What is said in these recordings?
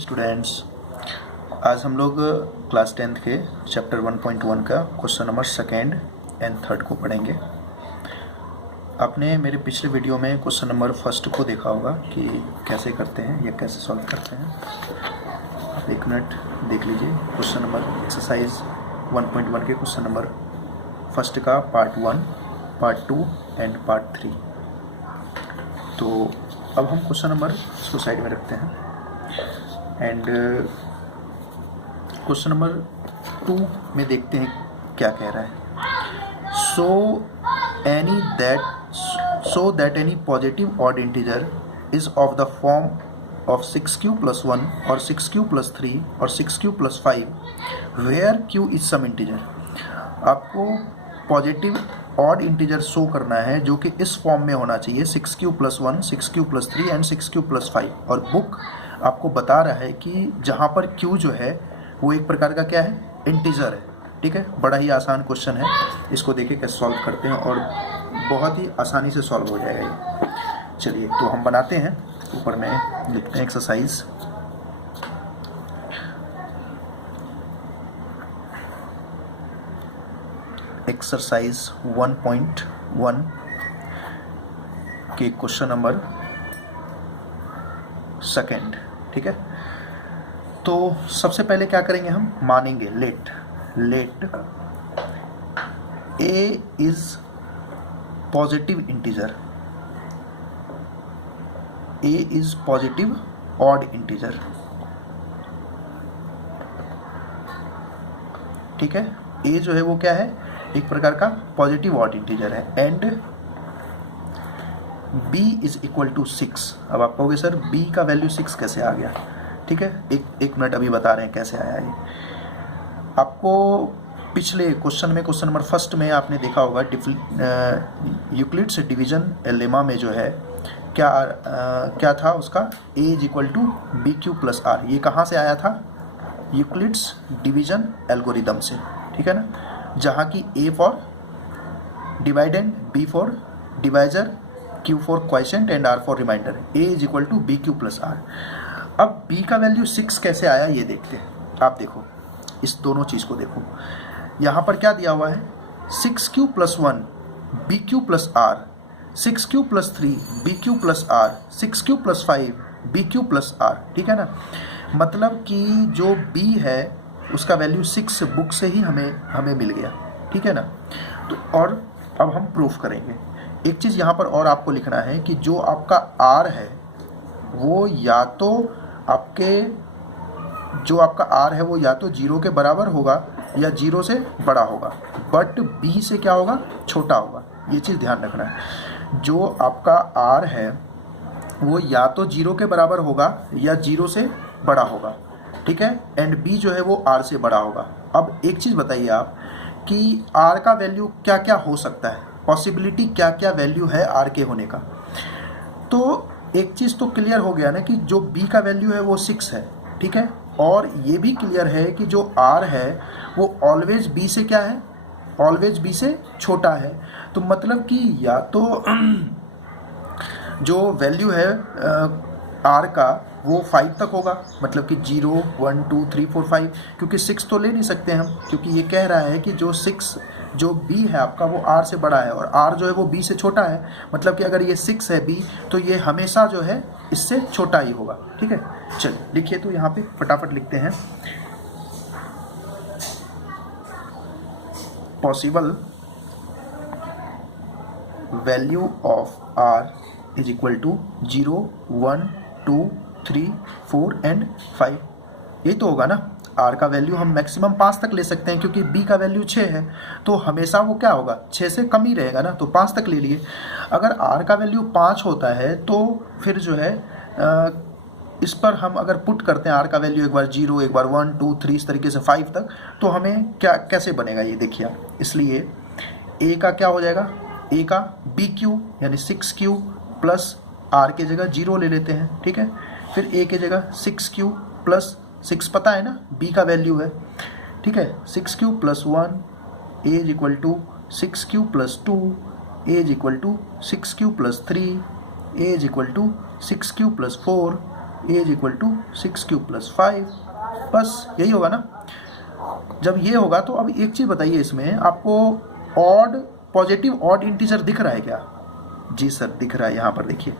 Students, आज हम लोग क्लास 10th के चैप्टर 1.1 का question number second and third को पढ़ेंगे। आपने मेरे पिछले वीडियो में क्वेश्चन नंबर फर्स्ट को देखा होगा कि कैसे करते हैं या कैसे सॉल्व करते हैं। आप एक मिनट देख लीजिए। क्वेश्चन नंबर एक्सरसाइज 1.1 के क्वेश्चन नंबर फर्स्ट का पार्ट 1, पार्ट 2 एंड पार्ट 3। तो अब हम क्वेश्चन नंबर इसको साइड में रखते हैं एंड क्वेश्चन नंबर 2 में देखते हैं क्या कह रहा है। So that any positive odd integer is of the form of 6q plus 1 और 6q plus 3 और 6q plus 5 where q is some integer. आपको पॉजिटिव ऑड इंटीजर शो करना है जो कि इस फॉर्म में होना चाहिए 6q plus 1, 6q plus 3 and 6q plus 5। और बुक आपको बता रहा है कि जहाँ पर q जो है वो एक प्रकार का क्या है, इंटीजर है। ठीक है, बड़ा ही आसान क्वेश्चन है। इसको देखिए कैसे सॉल्व करते हैं और बहुत ही आसानी से सॉल्व हो जाएगा ये। चलिए तो हम बनाते हैं। ऊपर में लिखते हैं एक्सरसाइज। एक्सरसाइज 1.1 के क्वेश्चन नंबर सेकेंड। ठीक है, तो सबसे पहले क्या करेंगे, हम मानेंगे let a is positive integer, a is positive odd integer. ठीक है, a जो है वो क्या है, एक प्रकार का पॉजिटिव ऑड इंटीजर है। And b is equal to 6। अब आप कहोगे सर b का वैल्यू 6 कैसे आ गया। ठीक है, एक मिनट अभी बता रहे हैं कैसे आया ये। आपको पिछले क्वेश्चन में, क्वेश्चन नंबर फर्स्ट में आपने देखा होगा यूक्लिड्स डिवीजन लेमा में जो है क्या था उसका, a is equal to b q plus r. ये कहाँ से आया था, यूक्लिड्स डिवीजन एल्गोरिदम से। ठीक है ना, जहाँ की a for dividend, b for divisor, q for quotient and r for remainder. a is equal to b q plus r. अब b का वैल्यू 6 कैसे आया ये देखते हैं। आप देखो, इस दोनों चीज़ को देखो। यहाँ पर क्या दिया हुआ है, 6q plus 1 bq plus r, 6q plus 3 bq plus r, 6q plus 5 bq plus r। ठीक है ना, मतलब कि जो b है उसका वैल्यू 6 बुक से ही हमें मिल गया। ठीक है ना, तो और अब हम प्रूफ करेंगे। एक चीज़ यहाँ पर और आपको लिखना है कि जो आपका r है वो या तो जो आपका r है वो या तो 0 के बराबर होगा या 0 से बड़ा होगा, बट b से क्या होगा, छोटा होगा। ये चीज़ ध्यान रखना है। जो आपका r है वो या तो 0 के बराबर होगा या 0 से बड़ा होगा। ठीक है, एंड b जो है वो r से बड़ा होगा। अब एक चीज़ बताइए आप कि r का वैल्यू क्या क्या हो सकता है, पॉसिबिलिटी क्या क्या वैल्यू है r के होने का। तो एक चीज़ तो क्लियर हो गया ना कि जो b का वैल्यू है वो 6 है। ठीक है, और ये भी क्लियर है कि जो r है वो ऑलवेज b से क्या है, ऑलवेज b से छोटा है। तो मतलब कि या तो जो वैल्यू है r का वो 5 तक होगा, मतलब कि 0, 1, 2, 3, 4, 5, क्योंकि 6 तो ले नहीं सकते हम, क्योंकि ये कह रहा है कि जो b है आपका वो r से बड़ा है और r जो है वो b से छोटा है। मतलब कि अगर ये 6 है b तो ये हमेशा जो है इससे छोटा ही होगा। ठीक है, चलिए लिखिए। तो यहाँ पे फटाफट लिखते हैं, possible value of r is equal to 0, 1, 2, 3, 4 and 5। यही तो होगा ना। r का वैल्यू हम मैक्सिमम 5 तक ले सकते हैं क्योंकि b का वैल्यू 6 है, तो हमेशा वो क्या होगा, 6 से कम ही रहेगा ना, तो 5 तक ले लिए। अगर r का वैल्यू 5 होता है तो फिर जो है इस पर हम अगर पुट करते हैं r का वैल्यू, एक बार 0, एक बार 1, 2, 3, इस तरीके से 5 तक, तो हमें क्या कैसे बनेगा ये देखिए आप। इसलिए a का क्या हो जाएगा, a का bq यानी 6q प्लस r के जगह 0 ले लेते हैं। ठीक है, फिर a के जगह 6q प्लस 6 पता है ना b का वैल्यू है। ठीक है, 6q plus 1 a is equal to 6q plus 2 a is equal to 6q plus 3 a is equal to 6q plus 4 a is equal to 6³ + 5, बस यही होगा ना। जब ये होगा तो अब एक चीज़ बताइए, इसमें आपको ऑड पॉजिटिव ऑड इंटीजर दिख रहा है क्या? जी सर दिख रहा है, यहाँ पर देखिए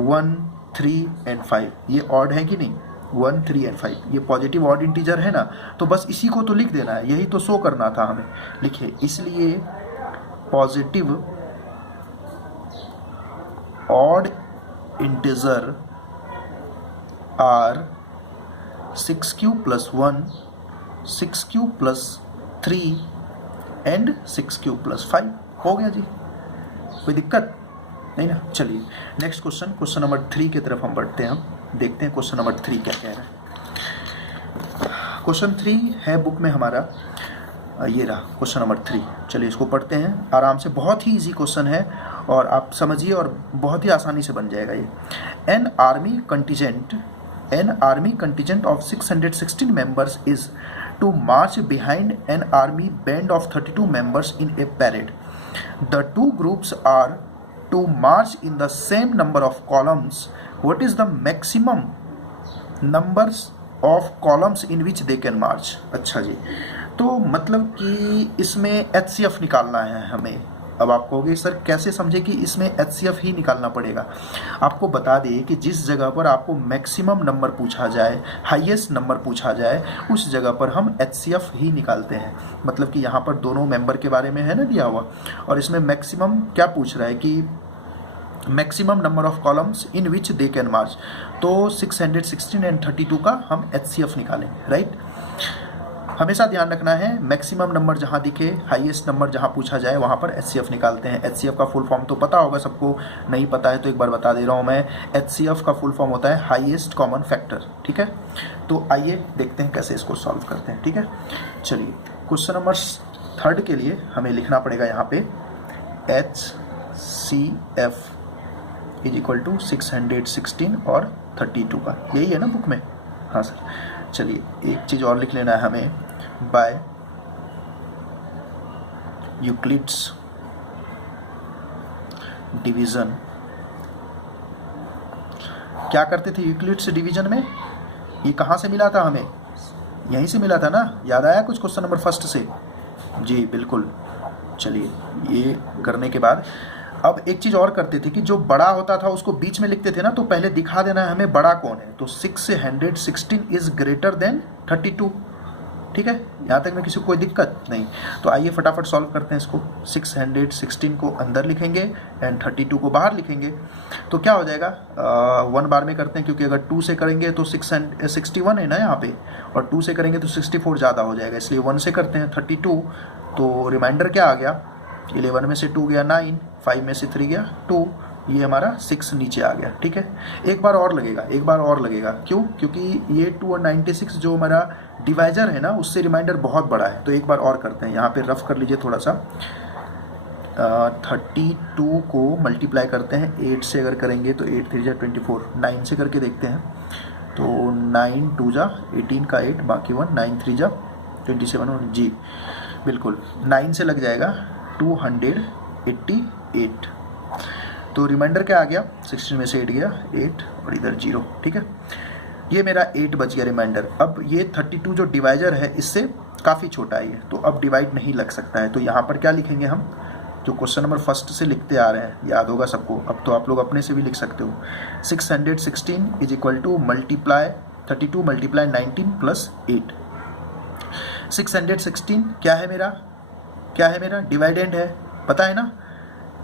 1, 3 एंड 5, ये ऑड है कि नहीं? 1, 3 एंड 5 ये पॉजिटिव ऑड इंटीजर है ना, तो बस इसी को तो लिख देना है, यही तो शो करना था हमें। लिखिए, इसलिए positive odd integer are 6³ + 1, 6³ + 3 and 6³ + 5। हो गया जी, कोई दिक्कत नहीं ना। चलिए नेक्स्ट क्वेश्चन नंबर 3 की तरफ हम बढ़ते हैं। हम देखते हैं क्वेश्चन नंबर 3 क्या कह रहा है। क्वेश्चन 3 है बुक में हमारा, ये रहा क्वेश्चन नंबर 3। चलिए इसको पढ़ते हैं आराम से, बहुत ही इजी क्वेश्चन है और आप समझिए और बहुत ही आसानी से बन जाएगा ये। An army contingent of 616 members is to march behind an army band of 32 members in a parade. The two groups are to march in the same number of columns. What is the maximum numbers of columns in which they can march? अच्छा जी, तो मतलब कि इसमें HCF निकालना है हमें। अब आप कहोगे सर कैसे समझे कि इसमें HCF ही निकालना पड़ेगा? आपको बता दें कि जिस जगह पर आपको मैक्सिमम नंबर पूछा जाए, हाईएस्ट नंबर पूछा जाए, उस जगह पर हम HCF ही निकालते हैं। मतलब कि यहाँ पर दोनों मेंबर के बारे में है ना दिया हुआ, और इसमें मैक्सिमम क्या पूछ रहा है कि maximum number of columns in which they can march, तो 616 एंड 32 का हम HCF निकालेंगे, राइट। हमेशा ध्यान रखना है, मैक्सिमम नंबर जहाँ दिखे, हाईएस्ट नंबर जहाँ पूछा जाए वहाँ पर HCF निकालते हैं। HCF का फुल फॉर्म तो पता होगा सबको, नहीं पता है तो एक बार बता दे रहा हूँ मैं। HCF का फुल फॉर्म होता है हाईएस्ट कॉमन फैक्टर, ठीक है। तो आइए देखते हैं कैसे इसको सॉल्व करते हैं, ठीक है। चलिए क्वेश्चन नंबर 3 के लिए हमें लिखना पड़ेगा यहाँ पे HCF इज इक्वल टू 616 और 32 का, यही है ना बुक में? हाँ सर। चलिए एक चीज़ और लिख लेना है हमें, बाय यूक्लिड्स डिवीज़न। क्या करते थे यूक्लिड्स डिवीज़न में? ये कहाँ से मिला था हमें? यहीं से मिला था ना, याद आया कुछ क्वेश्चन नंबर 1 से? जी बिल्कुल। चलिए ये करने के बाद अब एक चीज़ और करते थे कि जो बड़ा होता था उसको बीच में लिखते थे ना, तो पहले दिखा देना है हमें बड़ा कौन है। तो 616 इज ग्रेटर देन 32, ठीक है। यहाँ तक में किसी को कोई दिक्कत नहीं। तो आइए फटाफट सॉल्व करते हैं इसको। 616 को अंदर लिखेंगे एंड 32 को बाहर लिखेंगे, तो क्या हो जाएगा? 1 बार में करते हैं, क्योंकि अगर 2 से करेंगे तो 61 है ना यहाँ पे, और 2 से करेंगे तो 64 ज़्यादा हो जाएगा, इसलिए 1 से करते हैं 32। तो रिमाइंडर क्या आ गया? 11 में से 2 गया 9, 5 में से 3 गया 2, ये हमारा 6 नीचे आ गया, ठीक है। एक बार और लगेगा, क्यों? क्योंकि ये 2 और 96 जो हमारा डिवाइजर है ना, उससे रिमाइंडर बहुत बड़ा है। तो एक बार और करते हैं, यहाँ पे रफ कर लीजिए थोड़ा सा। 32 को मल्टीप्लाई करते हैं 8 से, अगर करेंगे तो 8 3 जा 24, 9 से करके देखते हैं। तो 9 2 जा 18 का 8, बाकी 1, 9 3 जा 27, जी बिल्कुल 9 से लग जाएगा 288। तो रिमाइंडर क्या आ गया? 16 में से 8 गया 8 और इधर 0, ठीक है। ये मेरा 8 बच गया रिमाइंडर। अब ये 32 जो डिवाइजर है इससे काफ़ी छोटा है ये, तो अब डिवाइड नहीं लग सकता है। तो यहाँ पर क्या लिखेंगे हम? जो क्वेश्चन नंबर 1 से लिखते आ रहे हैं, याद होगा सबको। अब तो आप लोग अपने से भी लिख सकते हो। 616 is equal to multiply 32 multiply 19 plus 8। 616 क्या है मेरा? डिवाइडेंड है, पता है ना।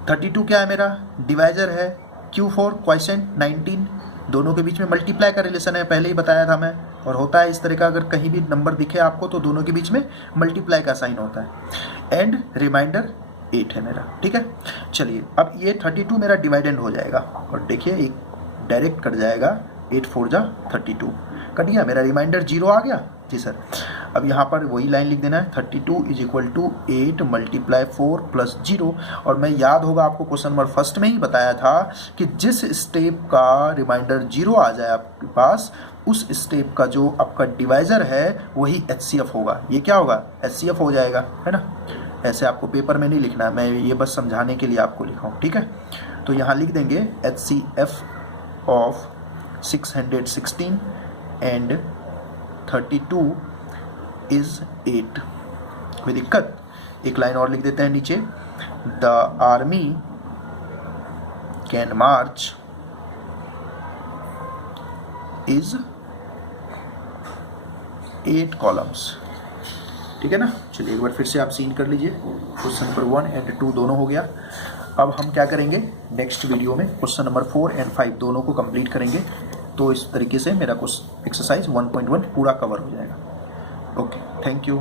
32 क्या है मेरा? डिवाइजर है। Q4 क्वोशिएंट 19, दोनों के बीच में मल्टीप्लाई का रिलेशन है, पहले ही बताया था मैं। और होता है इस तरह का, अगर कहीं भी नंबर दिखे आपको तो दोनों के बीच में मल्टीप्लाई का साइन होता है। एंड रिमाइंडर 8 है मेरा, ठीक है। चलिए अब ये 32 मेरा डिवाइडेंड हो जाएगा, और देखिए एक डायरेक्ट कट जाएगा, 8 4 जा 32 कट गया, मेरा रिमाइंडर 0 आ गया। जी सर। अब यहाँ पर वही लाइन लिख देना है, 32 is equal to 8 multiply 4 plus 0। और मैं याद होगा आपको क्वेश्चन नंबर 1 में ही बताया था कि जिस स्टेप का रिमाइंडर 0 आ जाए आपके पास, उस स्टेप का जो आपका डिवाइजर है वही HCF होगा। ये क्या होगा? HCF हो जाएगा, है ना। ऐसे आपको पेपर में नहीं लिखना है, मैं ये बस समझाने के लिए आपको लिखा हूँ, ठीक है। तो यहाँ लिख देंगे HCF ऑफ 616 एंड 32 इज 8। कोई दिक्कत? एक लाइन और लिख देते हैं नीचे, the army can March is 8 columns. ठीक है ना? चलिए एक बार फिर से आप सीन कर लीजिए। क्वेश्चन नंबर 1 एंड 2 दोनों हो गया। अब हम क्या करेंगे नेक्स्ट वीडियो में, क्वेश्चन नंबर 4 एंड 5 दोनों को कंप्लीट करेंगे। तो इस तरीके से मेरा एक्सरसाइज 1.1 पूरा कवर हो जाएगा। Okay, thank you.